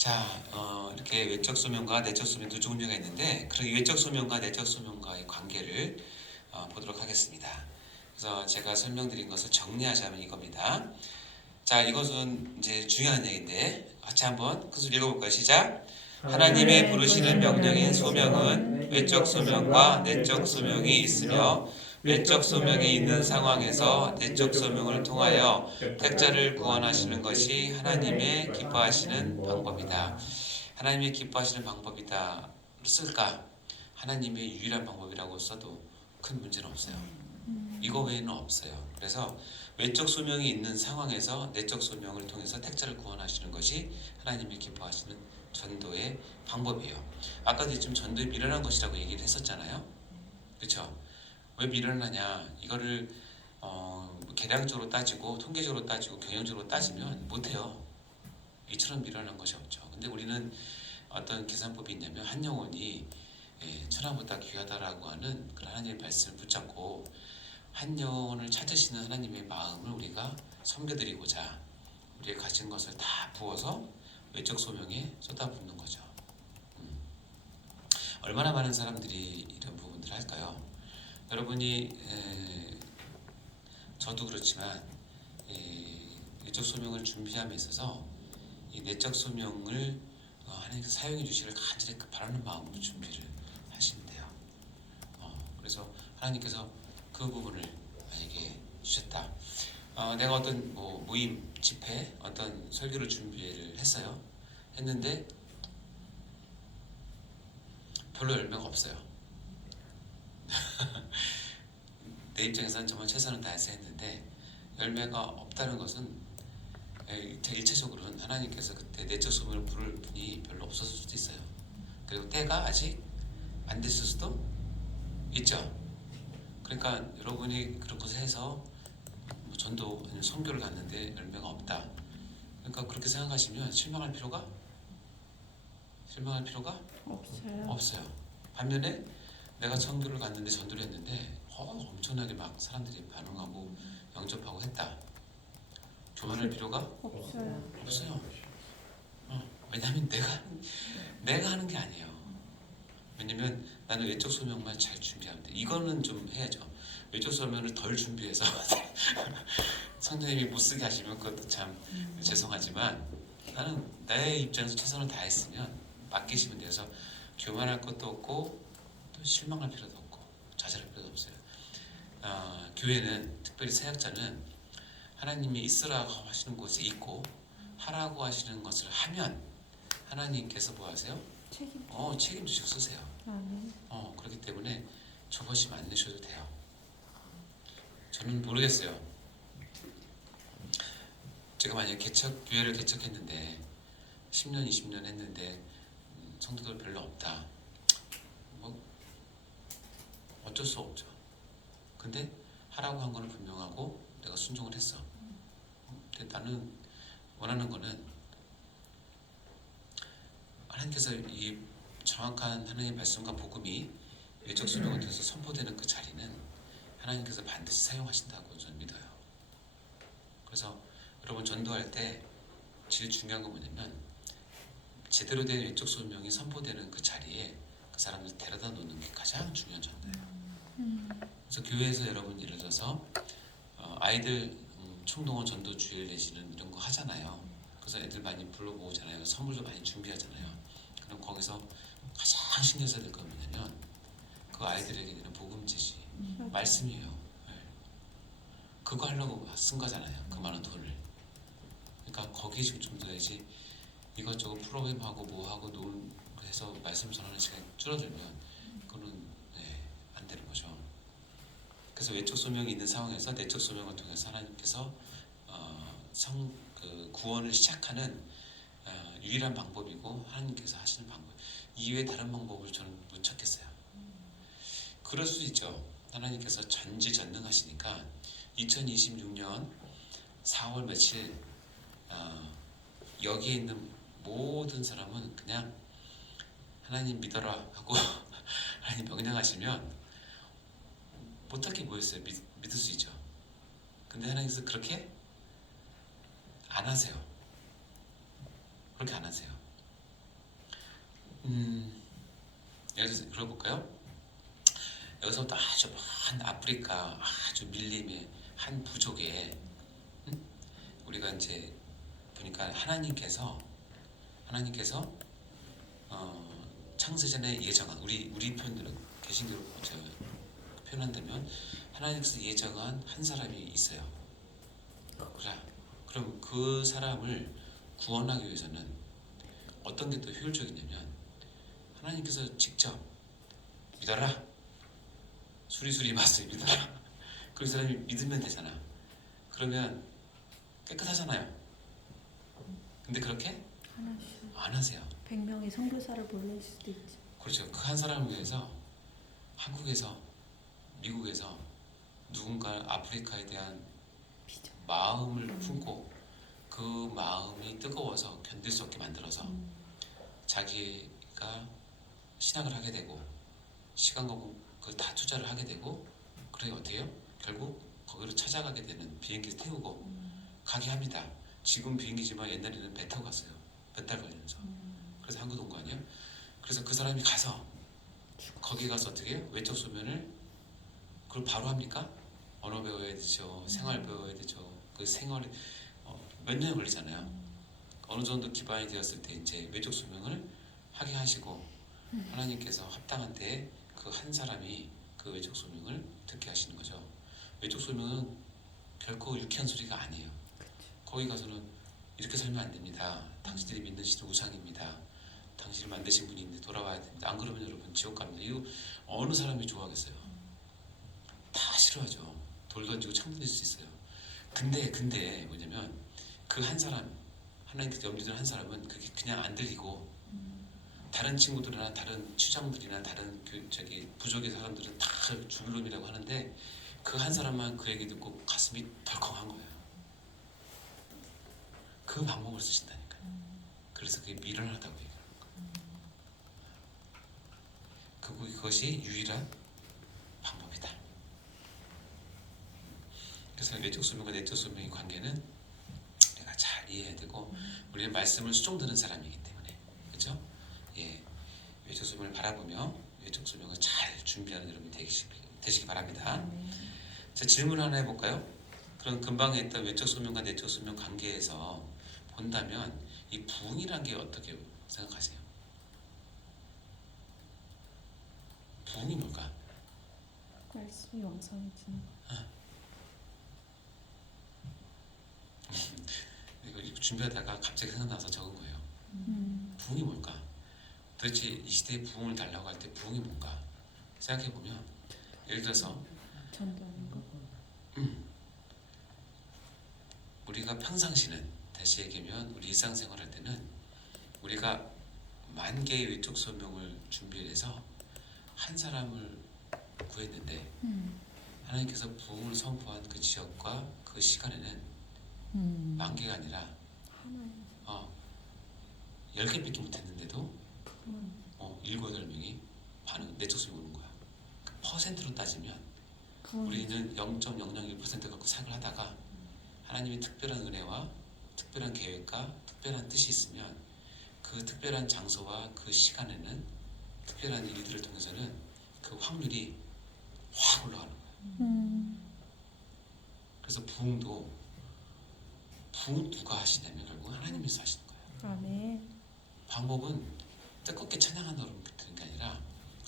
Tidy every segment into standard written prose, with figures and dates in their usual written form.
자, 이렇게 외적 소명과 내적 소명 두 종류가 있는데, 그런 외적 소명과 내적 소명과의 관계를 보도록 하겠습니다. 그래서 제가 설명드린 것을 정리하자면 이겁니다. 자, 이것은 이제 중요한 얘기인데, 같이 한번 그 소리 읽어볼까요? 시작. 하나님의 부르시는 명령인 소명은 외적 소명과 내적 소명이 있으며, 외적 소명이 있는 상황에서 내적 소명을 통하여 택자를 구원하시는 것이 하나님의 기뻐하시는 방법이다. 하나님의 기뻐하시는 방법이다 쓸까? 하나님의 유일한 방법이라고 써도 큰 문제는 없어요. 이거 외에는 없어요. 그래서 외적 소명이 있는 상황에서 내적 소명을 통해서 택자를 구원하시는 것이 하나님이 기뻐하시는 전도의 방법이에요. 아까도 지금 전도에 미련한 것이라고 얘기를 했었잖아요. 그렇죠? 왜 미련하냐? 이거를 계량적으로 따지고 통계적으로 따지고 경영적으로 따지면 못해요. 이처럼 미련한 것이 없죠. 근데 우리는 어떤 계산법이 있냐면 한 영혼이 천하보다 귀하다라고 하는 그런 하나님의 말씀을 붙잡고 한 영혼을 찾으시는 하나님의 마음을 우리가 섬겨드리고자 우리가 가진 것을 다 부어서 외적 소명에 쏟아붓는 거죠. 얼마나 많은 사람들이 이런 부분들을 할까요? 여러분이 저도 그렇지만 외적 소명을 준비함에 있어서 이 내적 소명을 하나님께서 사용해 주시기를 간절히 바라는 마음으로 준비를 하시면 돼요. 그래서 하나님께서 그 부분을 만약에 주셨다. 내가 어떤 모임, 집회, 어떤 설교를 준비를 했어요. 했는데 별로 열매가 없어요. 내 입장에서는 정말 최선을 다해서 했는데 열매가 없다는 것은 일체적으로는 하나님께서 그때 내적 소명을 부를 분이 별로 없었을 수도 있어요. 그리고 때가 아직 안 됐을 수도 있죠. 그러니까 여러분이 그런 것을 해서 전도 아니면 선교를 갔는데 열매가 없다. 그러니까 그렇게 생각하시면 실망할 필요가 없어요. 반면에 내가 선교를 갔는데 전도를 했는데 엄청나게 막 사람들이 반응하고 영접하고 했다. 교만할 필요가 없어요. 왜냐하면 내가 하는 게 아니에요. 왜냐면 나는 외적 소명만 잘 준비하면 돼. 이거는 좀 해야죠. 외적 소명을 덜 준비해서 성령님이 못 쓰게 하시면 그것도 참 죄송하지만 나는 내 입장에서 최선을 다했으면 맡기시면 돼서 교만할 것도 없고 또 실망할 필요도 없고 좌절할 필요도 없어요. 교회는 특별히 사역자는 하나님이 있으라고 하시는 곳에 있고 하라고 하시는 것을 하면 하나님께서 뭐 하세요? 책임지시고 쓰세요. 그렇기 때문에 조바심 안 내셔도 돼요. 저는 모르겠어요. 제가 만약에 교회를 개척했는데 10년, 20년 했는데 성도들 별로 없다. 뭐 어쩔 수 없죠. 근데 하라고 한 거는 분명하고 내가 순종을 했어. 근데 나는 원하는 거는 하나님께서 이 정확한 하나님의 말씀과 복음이 외적 소명을 통해서 선포되는 그 자리는 하나님께서 반드시 사용하신다고 저는 믿어요. 그래서 여러분 전도할 때 제일 중요한 건 뭐냐면 제대로 된 외적 소명이 선포되는 그 자리에 그 사람을 데려다 놓는 게 가장 중요한 전도예요. 그래서 교회에서 여러분 예를 들어서 아이들 총동원 전도 주일 내시는 이런 거 하잖아요. 그래서 애들 많이 불러보잖아요. 선물도 많이 준비하잖아요. 그럼 거기서 가장 신경 써야 될 건 뭐냐면 그 아이들에게는 복음 제시 말씀이에요. 네. 그거 하려고 쓴 거잖아요. 그 많은 돈을. 그러니까 거기에 좀 둬야지 이것저것 프로그램하고 뭐하고 해서 말씀 전하는 시간이 줄어들면 그거는 안 되는 거죠. 그래서 외적 소명이 있는 상황에서 내적 소명을 통해서 하나님께서 구원을 시작하는 유일한 방법이고 하나님께서 하시는 방법 이외에 다른 방법을 저는 못 찾겠어요. 그럴 수 있죠. 하나님께서 전지전능하시니까 2026년 4월 며칠 여기에 있는 모든 사람은 그냥 하나님 믿어라 하고 하나님 명령하시면 못할 게 뭐였어요? 믿을 수 있죠. 근데 하나님께서 그렇게 안 하세요. 그렇게 안 하세요. 예를 들어서 들어볼까요? 여기서부터 아주 먼 아프리카 아주 밀림의 한 부족에 우리가 이제 보니까 하나님께서 창세전에 예정한 우리 표현대로 개신교로 표현한다면 하나님께서 예정한 한 사람이 있어요. 그럼 그 사람을 구원하기 위해서는 어떤 게 더 효율적이냐면 하나님께서 직접 믿어라, 수리수리 마스 믿어라. 그 사람이 믿으면 되잖아. 그러면 깨끗하잖아요. 근데 그렇게 안 하세요. 100명의 선교사를 보낼 수도 있지. 그렇죠. 그 한 사람을 위해서 한국에서, 미국에서 누군가 아프리카에 대한 마음을 품고 그 마음이 뜨거워서 견딜 수 없게 만들어서 자기가 신학을 하게 되고 시간과 그걸 다 투자를 하게 되고, 그래 어떻게 해요? 결국 거기로 찾아가게 되는, 비행기 태우고 가게 합니다. 지금 비행기지만 옛날에는 배 타고 갔어요. 몇 달 걸리면서. 그래서 한국 온 거 아니에요? 그래서 그 사람이 가서 거기 가서 어떻게 해요? 외적 소면을 그걸 바로 합니까? 언어 배워야 되죠. 생활 배워야 되죠. 그 생활이 몇 년 걸리잖아요. 어느 정도 기반이 되었을 때 이제 외적 소명을 하게 하시고 하나님께서 합당한 때에 그 한 사람이 그 외적 소명을 듣게 하시는 거죠. 외적 소명은 결코 유쾌한 소리가 아니에요. 거기 가서는 이렇게 살면 안 됩니다. 당신들이 믿는 신은 우상입니다. 당신을 만드신 분이 있는데 돌아와야 됩니다. 안 그러면 여러분 지옥 갑니다. 이거 어느 사람이 좋아하겠어요? 다 싫어하죠. 돌 던지고 창 던질 수 있어요. 근데 뭐냐면 그 한 사람, 하나님께서 염두된 한 사람은 그게 그냥 안 들리고 다른 친구들이나 다른 추장들이나 다른 부족의 사람들은 다 죽을 놈이라고 하는데 그 한 사람만 그 얘기 듣고 가슴이 덜컹한 거예요. 그 방법을 쓰신다니까요. 그래서 그게 미련하다고 얘기하는 거예요. 그것이 유일한 방법이다. 그래서 외적 소명과 내적 소명의 관계는 우리가 잘 이해해야 되고, 우리는 말씀을 수종 듣는 사람이기 때문에, 그렇죠? 예, 외적 소명을 바라보며 외적 소명을 잘 준비하는 여러분이 되시기 바랍니다. 자, 질문 하나 해볼까요? 그럼 금방 했던 외적 소명과 내적 소명 관계에서 본다면 이 부흥이란 게 어떻게 생각하세요? 부흥이 뭘까? 말씀이 왕성해지는 거. 이거 준비하다가 갑자기 생각나서 적은 거예요. 부흥이 뭘까? 도대체 이 시대에 부흥을 달라고 할 때 부흥이 뭔가 생각해보면, 예를 들어서 전도하는 거. 우리가 평상시는, 다시 얘기하면 우리 일상생활할 때는 우리가 만 개의 외적 소명을 준비해서 한 사람을 구했는데 하나님께서 부흥을 선포한 그 지역과 그 시간에는 만 개가 아니라 10개밖에 못했는데도 7, 8명이 내적 소명이 오는 거야. 그 퍼센트로 따지면 우리는 0.001% 갖고 생각을 하다가 하나님의 특별한 은혜와 특별한 계획과 특별한 뜻이 있으면 그 특별한 장소와 그 시간에는 특별한 일들을 통해서는 그 확률이 확 올라가는 거예요. 그래서 부흥 누가 하시냐면 결국 하나님께서 하시는 거예요. 아멘. 방법은 뜨겁게 찬양한다고 붙는 게 아니라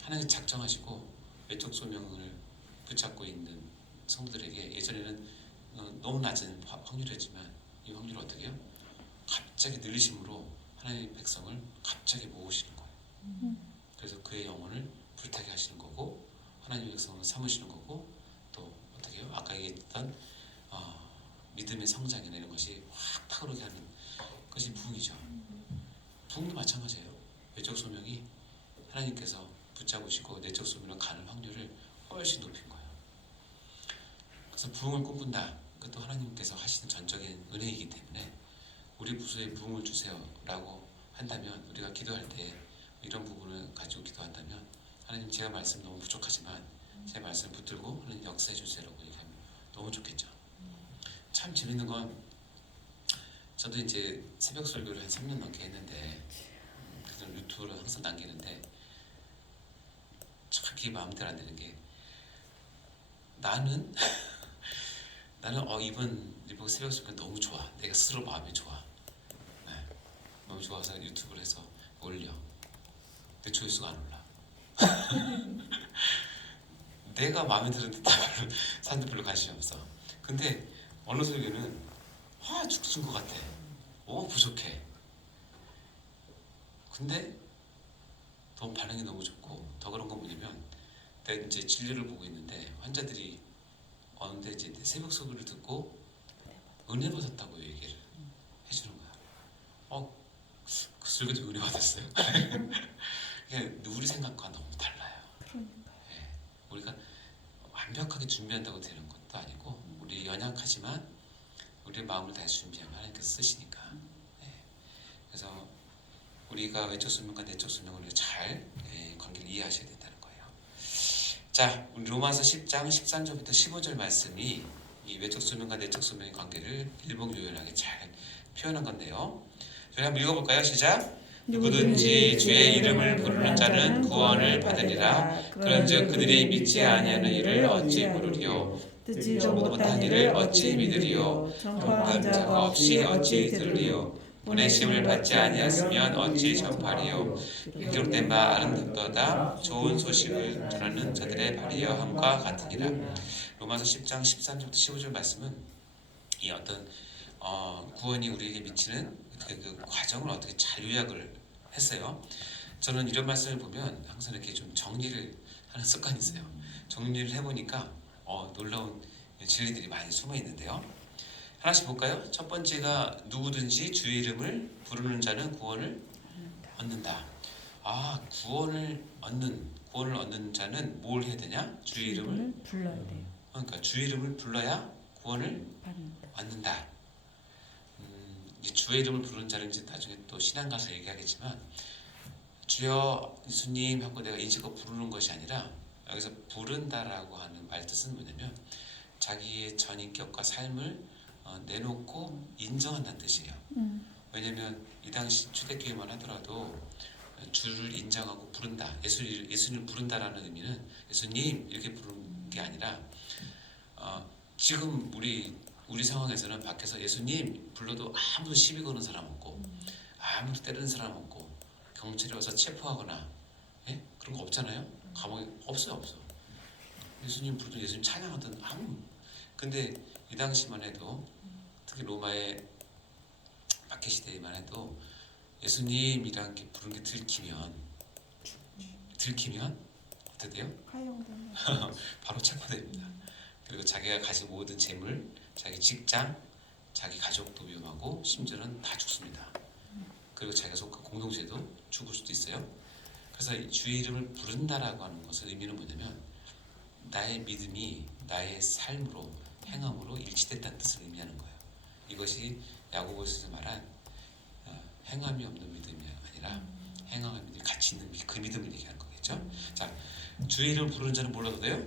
하나님께서 작정하시고 외적 소명을 붙잡고 있는 성도들에게, 예전에는 너무 낮은 확률이었지만 이 확률을 어떻게 해요? 갑자기 늘리심으로 하나님의 백성을 갑자기 모으시는 거예요. 그래서 그의 영혼을 불타게 하시는 거고, 하나님의 백성을 삼으시는 거고, 또 어떻게 해요? 아까 얘기했던 믿음의 성장이나 이런 것이 확 타오르게 하는 것이 부흥이죠. 부흥도 마찬가지예요. 외적 소명이 하나님께서 붙잡으시고 내적 소명을 가는 확률을 훨씬 높인 거예요. 그래서 부흥을 꿈꾼다. 그것도 하나님께서 하시는 전적인 은혜이기 때문에 우리 부서에 부흥을 주세요라고 한다면, 우리가 기도할 때 이런 부분을 가지고 기도한다면, 하나님 제가 말씀 너무 부족하지만 제 말씀 붙들고 하나님 역사해 주세요라고 얘기하면 너무 좋겠죠. 참 재밌는 건, 저도 이제 새벽 설교를 한 3년 넘게 했는데 저는 유튜브를 항상 남기는데 자기 마음대로 안 되는 게 나는 나는 이번 새벽 수면 너무 좋아. 내가 스스로 마음이 좋아. 네, 너무 좋아서 유튜브를 해서 올려. 근데 조회수가 안 올라. 내가 마음에 드는데 사람들 별로 관심이 없어. 근데 어느 설교는 죽은 것 같아. 부족해. 근데 너무 반응이 너무 좋고 더 그런 건 뭐냐면 내가 이제 진료를 보고 있는데 환자들이 어느 이제 새벽 소리를 듣고 은혜 받았다고 얘기를 해주는 거야. 그 설교도 은혜 받았어요. 그냥 우리 생각과 너무 달라요. 그러니까요. 예, 우리가 완벽하게 준비한다고 되는 것도 아니고 우리 연약하지만 우리의 마음을 다해 준비하면 하나님께서 쓰시니까. 예, 그래서 우리가 외적 수명과 내적 수명을 우리가 잘 관계를 이해하셔야 된다는 거예요. 자, 우리 로마서 10장 13절부터 15절 말씀이 이 외적 수명과 내적 수명의 관계를 일목요연하게 잘 표현한 건데요. 저희 한번 읽어볼까요? 시작. 누구든지 주의 이름을 부르는 자는 구원을 받으리라. 그런즉 그들이 믿지 아니하는 이를 어찌 부르리요? 듣지도 못한 이를 어찌 믿으리요? 전파한 자가 없이 어찌 들으리요? 보내심을 받지 아니하였으면 어찌 전파리요? 기록된 바 아름답도다 좋은 소식을 전하는 자들의 발이여 함과 같으니라. 로마서 10장 13절부터 15절 말씀은 이 어떤 구원이 우리에게 미치는 그 과정을 어떻게 잘 요약을 했어요. 저는 이런 말씀을 보면 항상 이렇게 좀 정리를 하는 습관이 있어요. 정리를 해보니까 놀라운 진리들이 많이 숨어 있는데요. 하나씩 볼까요? 첫 번째가 누구든지 주의 이름을 부르는 자는 구원을 얻는다. 구원을 얻는 자는 뭘 해야 되냐? 주의 이름을 불러야 돼요. 그러니까 주의 이름을 불러야 구원을 받는다. 얻는다. 이제 주의 이름을 부르는 자는 이제 나중에 또 신앙 가서 얘기하겠지만 주여 예수님 하고 내가 인식하고 부르는 것이 아니라 여기서 부른다라고 하는 말 뜻은 뭐냐면 자기의 전인격과 삶을 내놓고 인정한다는 뜻이에요. 왜냐하면 이 당시 초대교회만 하더라도 주를 인정하고 부른다, 예수님을 부른다라는 의미는 예수님 이렇게 부르는 게 아니라 지금 우리 상황에서는 밖에서 예수님 불러도 아무도 시비 거는 사람 없고 아무도 때리는 사람 없고 경찰이 와서 체포하거나 그런 거 없잖아요. 감옥에 없어. 예수님 부르든 예수님 찬양하든 근데 이 당시만 해도 특히 로마의 박해 시대만 해도 예수님이란 게 부르는 게 들키면 어떻게 돼요? 가용되는. 바로 체포됩니다. 그리고 자기가 가진 모든 재물, 자기 직장, 자기 가족도 위험하고 심지어는 다 죽습니다. 그리고 자기가 속한 공동체도 죽을 수도 있어요. 그래서 주의 이름을 부른다라고 하는 것의 의미는 뭐냐면 나의 믿음이 나의 삶으로 행함으로 일치됐다는 뜻을 의미하는 거예요. 이것이 야고보서에서 말한 행함이 없는 믿음이 아니라 행함과 믿음이 같이 있는 그 믿음을 얘기하는 거겠죠. 자, 주의 이름을 부르는 자는 뭘 얻어요?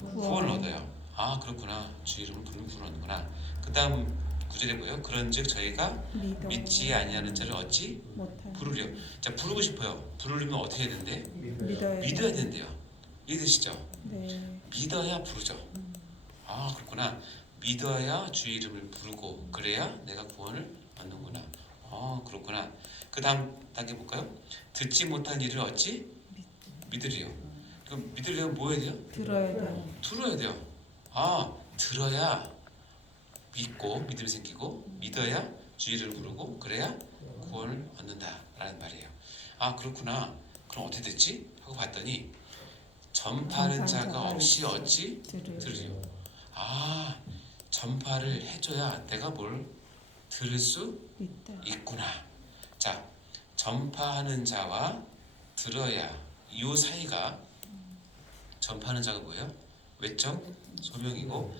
구원을 얻어요. 그렇구나. 주의 이름을 부르면 구원을 얻는구나. 그 다음 구절에 뭐예요? 그런즉 저희가 믿지 아니하는 자를 어찌 부르려. 자, 부르고 싶어요. 부르려면 어떻게 해야 되는데? 믿어야 된대요. 믿으시죠? 네. 믿어야 부르죠. 그렇구나. 믿어야 주의 이름을 부르고 그래야 내가 구원을 얻는구나. 그렇구나. 그 다음 단계 볼까요? 듣지 못한 일을 어찌 믿으리요. 그럼 믿으려면 뭐 해야 돼요? 들어야 돼요. 들어야 돼요. 들어야 믿고 믿음이 생기고 믿어야 주의 이름을 부르고 그래야 구원을 얻는다라는 말이에요. 그렇구나. 그럼 어떻게 됐지? 하고 봤더니 전파하는 자가 없이 어찌 들으리요. 전파를 해줘야 내가 뭘 들을 수 있구나. 자, 전파하는 자와 들어야 이 사이가 전파하는 자가 뭐예요? 외적 소명이고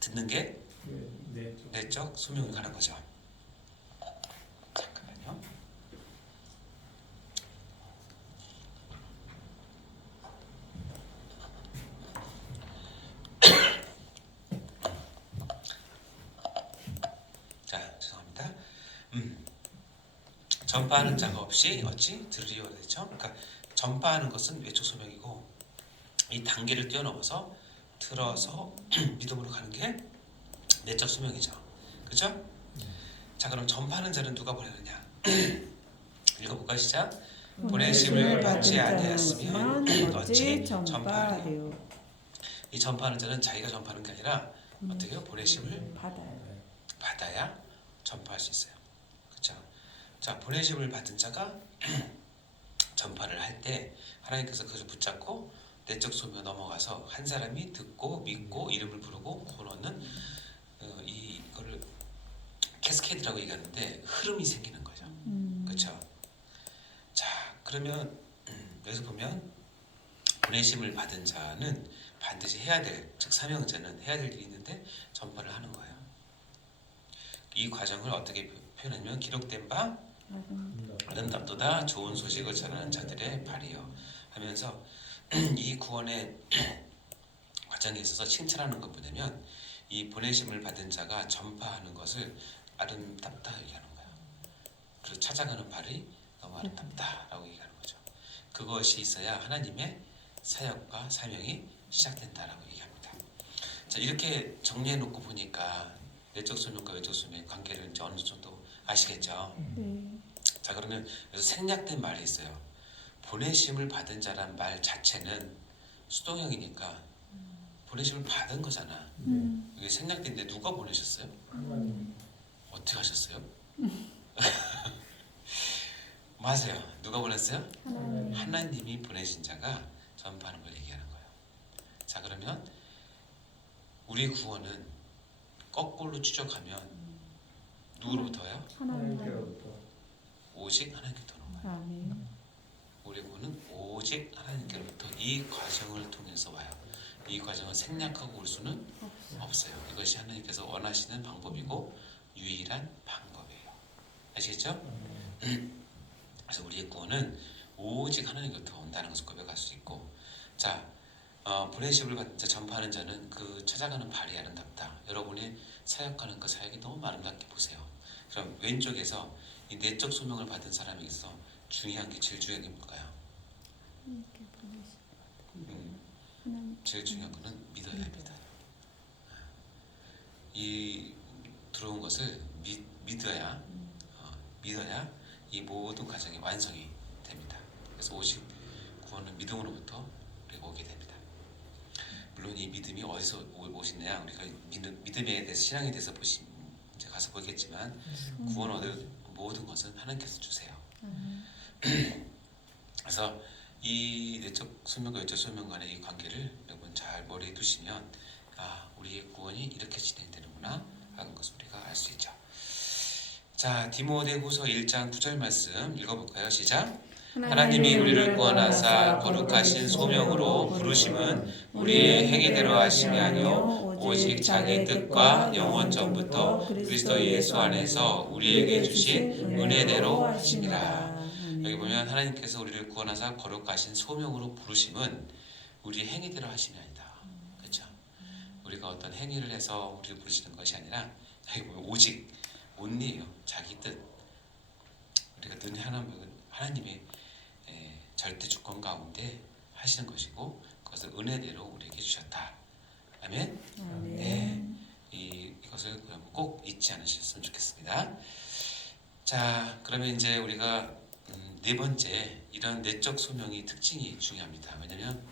듣는 게 내적 소명이 가는 거죠. 잠깐만요. 자, 죄송합니다. 전파하는 자가 없이 어찌 들으리요 그랬죠. 그러니까 전파하는 것은 외적 소명이고 이 단계를 뛰어넘어서 들어서 믿음으로 가는 게 내적 소명이죠. 그렇죠? 자, 그럼 전파하는 자는 누가 보내느냐? 읽어볼까요? 시작. 보내심을 받지 아니하였으면 어찌 전파하리요. 이 전파하는 자는 자기가 전파하는 게 아니라 어떻게요? 보내심을 받아야 전파할 수 있어요. 그렇죠? 자, 보내심을 받은 자가 전파를 할 때 하나님께서 그것을 붙잡고 내적 소명에 넘어가서 한 사람이 듣고 믿고 이름을 부르고 구원 얻는 이거를 캐스케이드라고 얘기하는데 흐름이 생기는 거죠. 그렇죠? 자, 그러면 여기서 보면 보내심을 받은 자는 반드시 해야 될, 즉 사명자는 해야 될 일이 있는데 전파를 하는 거예요. 이 과정을 어떻게 표현하냐면 기록된 바 아름답도다 좋은 소식을 전하는 자들의 발이요 하면서 이 구원의 과정에 있어서 칭찬하는 것 뭐냐면 이 보내심을 받은 자가 전파하는 것을 아름답다 얘기하는 거예요. 그리고 찾아가는 발이 너무 아름답다라고 얘기하는 거죠. 그것이 있어야 하나님의 사역과 사명이 시작된다라고 얘기합니다. 자, 이렇게 정리해 놓고 보니까 내적 소명과 외적 소명의 관계를 이제 어느 정도 아시겠죠? 자, 그러면 여기서 생략된 말이 있어요. 보내심을 받은 자란 말 자체는 수동형이니까 보내심을 받은 거잖아. 이게 생략된데 누가 보내셨어요? 어떻게 하셨어요? 맞아요. 누가 보냈어요? 하나님이 보내신 자가 전파하는 걸 얘기하는 거예요. 자, 그러면 우리 구원은 거꾸로 추적하면 누구로부터요? 오직 하나님께로부터 오는 거예요. 우리 구원은 오직 하나님께로부터 이 과정을 통해서 와요. 이 과정을 생략하고 올 수는 없어요. 이것이 하나님께서 원하시는 방법이고 유일한 방법이에요. 아시겠죠? 그래서 우리의 구원은 오직 하나님께로부터 온다는 것을 고백할 수 있고, 자, 보내심을 받은 자, 전파하는 자는 그 찾아가는 발이 아름답다. 여러분이 사역하는 그 사역이 너무 아름답게 보세요. 그럼 왼쪽에서 이 내적 소명을 받은 사람에게서 중요한 게 제일 중요한 게 뭘까요? 제일 중요한 거는 믿어야 합니다. 이 들어온 것을 믿어야 이 모든 과정이 완성이 됩니다. 그래서 오직 구원은 믿음으로부터 우리가 오게 됩니다. 물론 이 믿음이 어디서 오시느냐, 우리가 믿음에 대해서 신앙에 대해서 이제 가서 보겠지만 구원 얻을 모든 것은 하나님께서 주세요. 그래서 이 내적 소명과 외적 소명 간의 이 관계를 여러분 잘 머리에 두시면 우리의 구원이 이렇게 진행되는구나 하는 것을 우리가 알 수 있죠. 자, 디모데후서 1장 9절 말씀 읽어볼까요? 시작. 하나님이 우리를 구원하사 거룩하신 소명으로 부르심은 우리의 행위대로 하심이 아니요 오직 자기 뜻과 영원 전부터 그리스도 예수 안에서 우리에게 주신 은혜대로 하심이라. 여기 보면 하나님께서 우리를 구원하사 거룩하신 소명으로 부르심은 우리 행위대로 하심이 아니다. 그렇죠? 우리가 어떤 행위를 해서 우리를 부르시는 것이 아니라 여기 보면 오직 온리예요. 자기 뜻. 우리가 늘 하나님의 절대 주권 가운데 하시는 것이고 그것을 은혜대로 우리에게 주셨다. 아멘. 네, 이것을 꼭 잊지 않으셨으면 좋겠습니다. 자, 그러면 이제 우리가 네 번째 이런 내적 소명의 특징이 중요합니다. 왜냐하면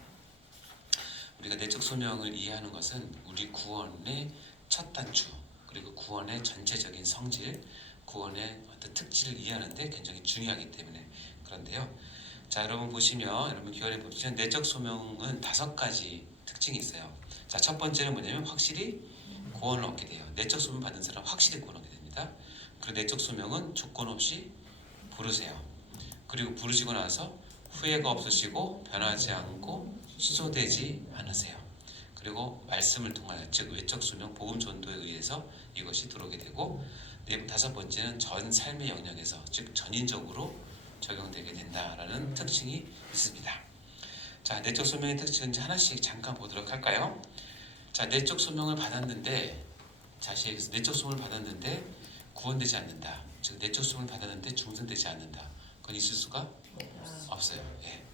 우리가 내적 소명을 이해하는 것은 우리 구원의 첫 단추 그리고 구원의 전체적인 성질, 구원의 어떤 특질을 이해하는데 굉장히 중요하기 때문에 그런데요. 자, 여러분 보시면 여러분 기원에 보시면 내적 소명은 5가지 특징이 있어요. 자, 첫 번째는 뭐냐면 확실히 구원을 얻게 돼요. 내적 소명 받은 사람 확실히 구원 얻게 됩니다. 그리고 내적 소명은 조건 없이 부르세요. 그리고 부르시고 나서 후회가 없으시고 변하지 않고 수소되지 않으세요. 그리고 말씀을 통하여 즉 외적 소명 복음 전도에 의해서 이것이 들어오게 되고 다섯 번째는 전 삶의 영역에서 즉 전인적으로 적용되게 된다라는 특징이 있습니다. 자, 내적 소명의 특징은 이제 하나씩 잠깐 보도록 할까요? 자, 내적 소명을 받았는데 내적 소명을 받았는데 구원되지 않는다. 즉 내적 수명을 받았는데 중생되지 않는다. 그건 있을 수가 없어요. 예.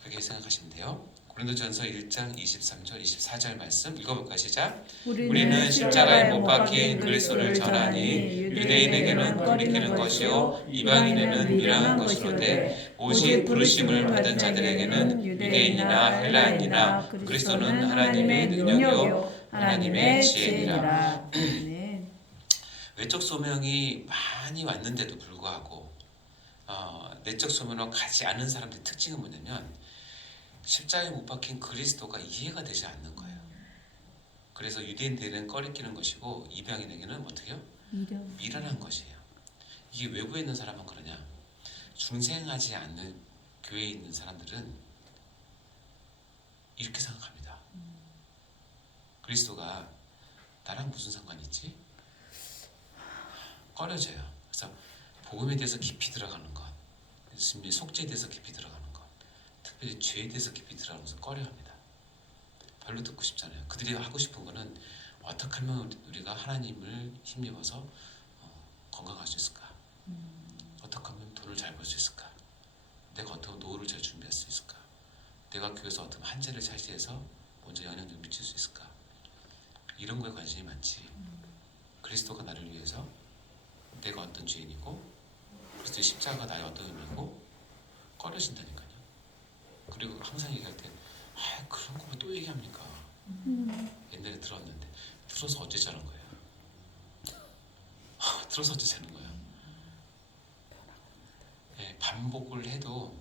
그렇게 생각하시면 돼요. 고린도전서 1장 23절 24절 말씀 읽어볼까요? 시작. 우리는 십자가에 못 박힌 그리스도를 전하니 유대인에게는 거리끼는 것이요 이방인에게는 미련한 것이로되 오직 부르심을 받은 자들에게는 유대인이나 헬라인이나 그리스도는 하나님의 능력이요 하나님의 지혜니라. 네. 외적 소명이 많이 왔는데도 불구하고 내적 소명으로 가지 않는 사람들의 특징은 뭐냐면 십자가에 못 박힌 그리스도가 이해가 되지 않는 거예요. 그래서 유대인들은 꺼리끼는 것이고 이방인에게는 어떻게 해요? 미련한 것이에요. 이게 외부에 있는 사람은 그러냐? 중생하지 않는 교회에 있는 사람들은 이렇게 생각합니다. 그리스도가 나랑 무슨 상관이 있지? 꺼려져요. 그래서 복음에 대해서 깊이 들어가는 것, 예수님의 속죄에 대해서 깊이 들어가는 것, 특별히 죄에 대해서 깊이 들어가는 것을 꺼려합니다. 별로 듣고 싶잖아요. 그들이 하고 싶은 거는 어떻게 하면 우리가 하나님을 힘입어서 건강할 수 있을까? 어떻게 하면 돈을 잘 벌 수 있을까? 내가 어떻게 하면 노후를 잘 준비할 수 있을까? 내가 교회에서 어떤 한계를 차지해서 먼저 영향력을 미칠 수 있을까? 이런 거에 관심이 많지. 그리스도가 나를 위해서 내가 어떤 죄인이고 그리스도의 십자가가 나의 어떤 의미고 꺼려진다니까요. 그리고 항상 얘기할 때 그런 거만 또 얘기합니까? 옛날에 들었는데 들어서 어쩌자는 거예요. 들어서 어쩌자는 거예요. 예, 반복을 해도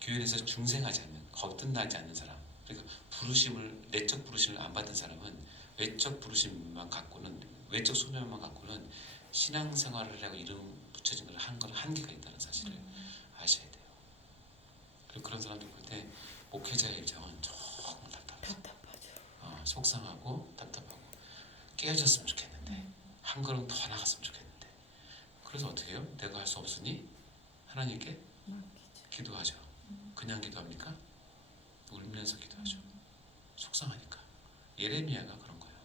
교회에서 중생하지 않는, 거듭나지 않는 사람, 그러니까 내적 부르심을 안 받은 사람은 외적 부르심만 갖고는, 외적 소명만 갖고는 신앙생활을 하고 이름 붙여진 걸 하는 건 한계가 있다는 사실을 아셔야 돼요. 그리고 그런 사람들 볼 때 목회자의 입장은 조금 답답하죠. 속상하고 답답하고 깨어졌으면 좋겠는데 한 걸음 더 나갔으면 좋겠는데 그래서 어떻게 해요? 내가 할 수 없으니 하나님께 기도하죠. 그냥 기도합니까? 울면서 기도하죠. 속상하니까. 예레미야가 그런 거예요.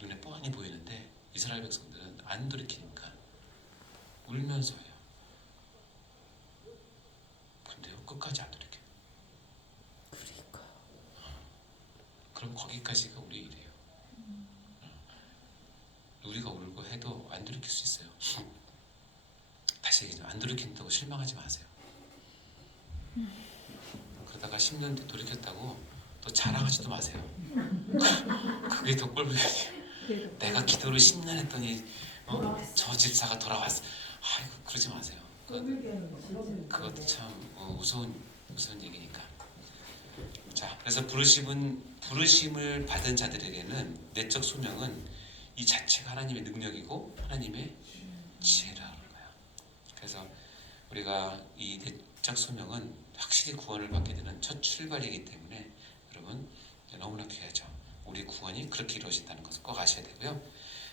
눈에 뻔히 보이는데 이스라엘 백성들은 안 돌이키니까 울면서 해요. 근데요 끝까지 안 돌이켜요. 그러니까. 그럼 거기까지가 우리 일이에요. 우리가 울고 해도 안 돌이킬 수 있어요. 다시 얘기하면 안 돌이킨다고 실망하지 마세요. 그러다가 10년 뒤 돌이켰다고 또 자랑하지도 마세요. 그게 더 꼴불견이에요. 내가 기도를 10년 했더니 저 집사가 돌아왔어. 아이고 그러지 마세요. 그것도 참 무서운 얘기니까. 자, 그래서 부르심을 받은 자들에게는 내적 소명은 이 자체가 하나님의 능력이고 하나님의 지혜라는 거예요. 그래서 우리가 이 내적 소명은 확실히 구원을 받게 되는 첫 출발이기 때문에 여러분 너무나 귀하죠. 우리 구원이 그렇게 이루어진다는 것을 꼭 아셔야 되고요.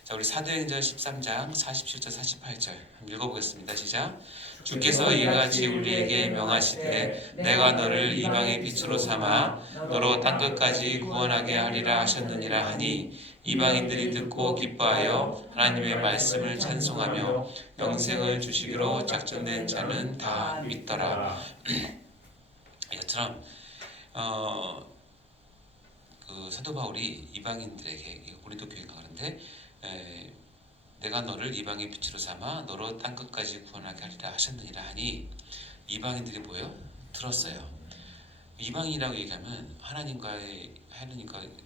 자, 우리 사도행전 13장 47절 48절 한번 읽어보겠습니다. 시작. 주께서 이같이 우리에게 명하시되 내가 너를 이방의 빛으로 삼아 너로 땅끝까지 구원하게 하리라 하셨느니라 하니 이방인들이 듣고 기뻐하여 하나님의 말씀을 찬송하며 영생을 주시기로 작정된 자는 다 믿더라. 이처럼 그 사도 바울이 이방인들에게 고린도 교회가 그런데 내가 너를 이방의 빛으로 삼아 너로 땅끝까지 구원하게 하리라 하셨느니라 하니 이방인들이 뭐예요? 들었어요. 이방인이라고 얘기하면 하나님과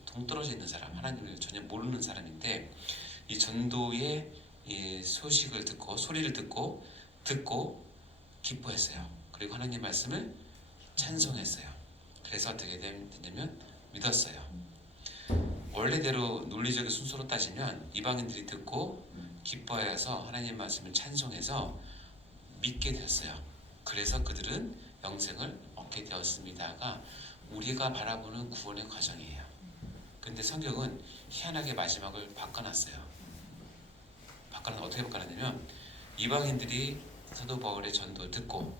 동떨어져 있는 사람, 하나님을 전혀 모르는 사람인데 이 전도의 이 소식을 듣고 소리를 듣고 기뻐했어요. 그리고 하나님 말씀을 찬송했어요. 그래서 어떻게 됐냐면 믿었어요. 원래대로 논리적인 순서로 따지면 이방인들이 듣고 기뻐해서 하나님 말씀을 찬송해서 믿게 되었어요. 그래서 그들은 영생을 얻게 되었습니다가 우리가 바라보는 구원의 과정이에요. 근데 성경은 희한하게 마지막을 바꿔놨어요. 어떻게 바꿔놨냐면 이방인들이 사도 바울의 전도를 듣고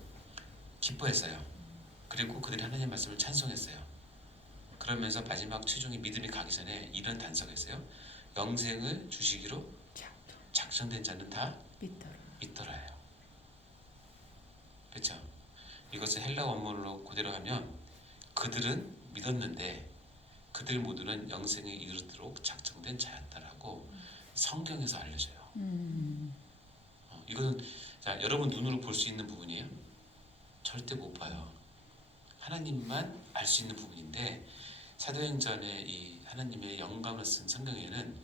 기뻐했어요. 그리고 그들이 하나님 말씀을 찬송했어요. 그러면서 마지막 최종의 믿음이 가기 전에 이런 단서가 있어요. 영생을 주시기로 작정된 자는 다 믿더라. 믿더라예요. 그렇죠? 이것을 헬라 원문으로 그대로 하면 그들은 믿었는데 그들 모두는 영생에 이르도록 작정된 자였다라고 성경에서 알려줘요. 이거는 자, 여러분 눈으로 볼 수 있는 부분이에요? 절대 못 봐요. 하나님만 알 수 있는 부분인데 사도행전에 이 하나님의 영감을 쓴 성경에는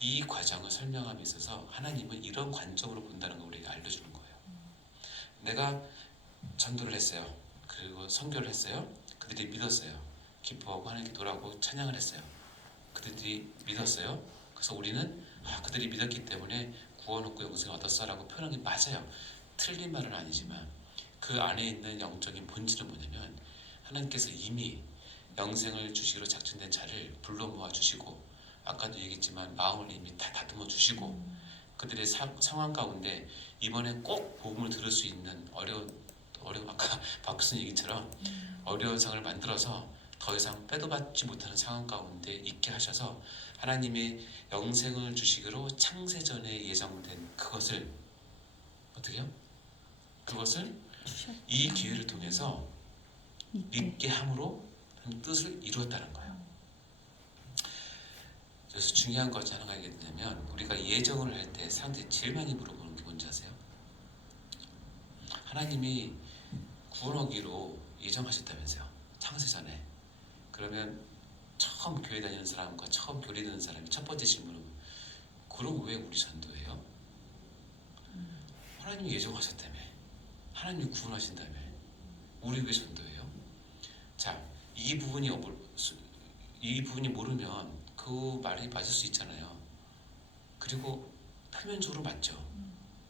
이 과정을 설명함에 있어서 하나님은 이런 관점으로 본다는 걸 우리에게 알려주는 거예요. 내가 전도를 했어요. 그리고 선교를 했어요. 그들이 믿었어요. 기뻐하고 하나님께 돌아오고 찬양을 했어요. 그들이 믿었어요. 그래서 우리는 그들이 믿었기 때문에 구원 얻고 영생을 얻었어라고 표현한 게 맞아요. 틀린 말은 아니지만 그 안에 있는 영적인 본질은 뭐냐면 하나님께서 이미 영생을 주시기로 작정된 자를 불러 모아 주시고 아까도 얘기했지만 마음을 이미 다 다듬어 주시고 그들의 상황 가운데 이번에 꼭 복음을 들을 수 있는 어려운 아까 박 교수님 얘기처럼 어려운 상을 만들어서 더 이상 빼도 받지 못하는 상황 가운데 있게 하셔서 하나님의 영생을 주시기로 창세전에 예정된 그것을 어떻게 해요? 그것을 이 기회를 통해서 믿게 함으로 뜻을 이루었다는 거예요. 그래서 중요한 것이 하나가 있냐면 우리가 예정을 할 때 사람들이 제일 많이 물어보는 게 뭔지 아세요? 하나님이 구원하기로 예정하셨다면서요. 창세전에. 그러면 처음 교회 다니는 사람과 처음 교리 듣는 사람이 첫 번째 질문은 그럼 왜 우리 전도해요? 하나님이 예정하셨다며. 하나님이 구원하신다며. 우리 왜 전도해요? 자, 이 부분이 모르면 그 말이 맞을 수 있잖아요. 그리고 표면적으로 맞죠.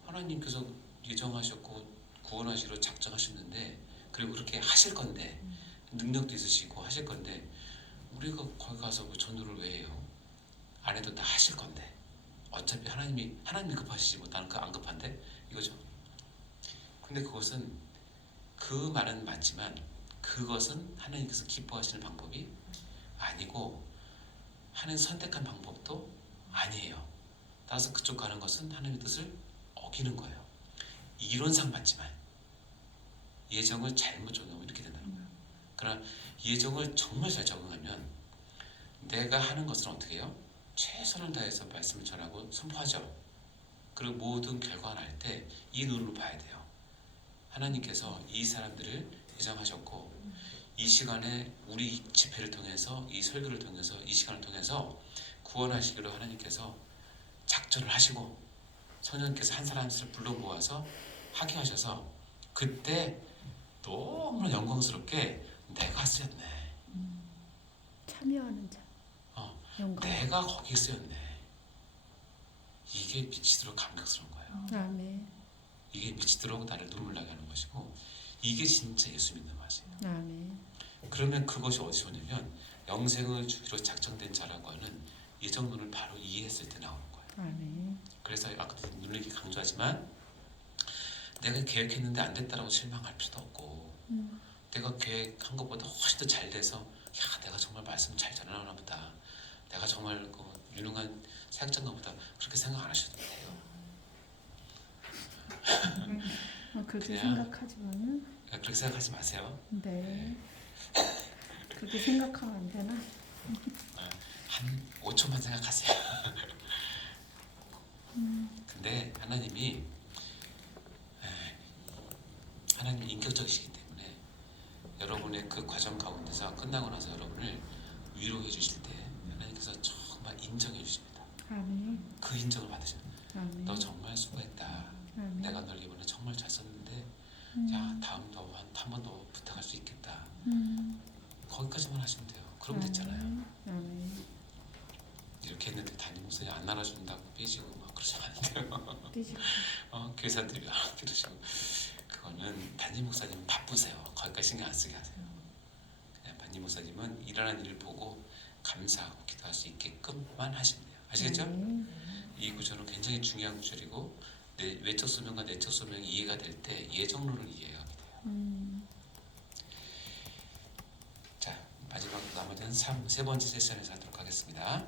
하나님께서 예정하셨고 구원하시기로 작정하셨는데 그리고 그렇게 하실 건데 능력도 있으시고 하실 건데 우리가 거기 가서 그 전도를 왜 해요? 안 해도 다 하실 건데 어차피 하나님이 급하시지 뭐 나는 안 급한데 이거죠. 근데 그것은 그 말은 맞지만 그것은 하나님께서 기뻐하시는 방법이 아니고 하나님 선택한 방법도 아니에요. 따라서 그쪽 가는 것은 하나님의 뜻을 어기는 거예요. 이론상 맞지만 예정을 잘못 적용하면 이렇게 된다는 거예요. 그러나 예정을 정말 잘 적용하면 내가 하는 것은 어떻게 해요? 최선을 다해서 말씀을 전하고 선포하죠. 그리고 모든 결과가 날 때 이 눈으로 봐야 돼요. 하나님께서 이 사람들을 예정하셨고 이 시간에 우리 집회를 통해서 이 설교를 통해서 이 시간을 통해서 구원하시기로 하나님께서 작전을 하시고 성령께서 한 사람 한 사람 불러 모아서 하게 하셔서 그때 너무나 영광스럽게 내가 쓰였네. 참여하는 자. 영광. 내가 거기 쓰였네. 이게 미치도록 감격스러운 거예요. 아멘. 이게 미치도록 나를 눈물 나게 하는 것이고 이게 진짜 예수 믿는 맛이에요. 아멘. 그러면 그것이 어디서 오냐면 영생을 주기로 작정된 자라고 하는 예정론을 바로 이해했을 때 나오는 거예요. 아멘. 그래서 아까도 눈을 강조하지만 내가 계획했는데 안 됐다라고 실망할 필요도 없고 내가 계획한 것보다 훨씬 더 잘 돼서 야 내가 정말 말씀 잘 전하나 보다 내가 정말 그 유능한 사역자인가 보다 그렇게 생각 안 하셔도 돼요. 그렇게 그냥 생각하지만은 그렇게 생각하지 마세요. 네. 그렇게 생각하면 안 되나? 한 5초만 생각하세요. 근데 하나님이 인격적이시기 때문에 여러분의 그 과정 가운데서 끝나고 나서 여러분을 위로해 주실 때 하나님께서 정말 인정해 주십니다. 아멘. 그 인정을 받으셔요. 아멘. 너 정말 수고했다. 아멘. 내가 널 이번에 정말 잘 썼는데 야 다음도 한 번 더 부탁할 수 있겠다. 거기까지만 하시면 돼요. 그럼 됐잖아요. 아멘. 이렇게 했는데 담임 목사님 안 나눠준다고 삐지고 막 그러시면 안 돼요. 삐지고. 교사들이 그러시고 그거는 담임 목사님은 바쁘세요. 거기까지 신경 안 쓰게 하세요. 그냥 담임 목사님은 일하는 일을 보고 감사하고 기도할 수 있게끔만 하시면 돼요. 아시겠죠? 이 구조는 굉장히 중요한 구조이고 외적 소명과 내적 소명이 이해가 될 때 예정론을 이해하게 돼요. 자 마지막 나머지는 세 번째 세션에서 하도록 하겠습니다.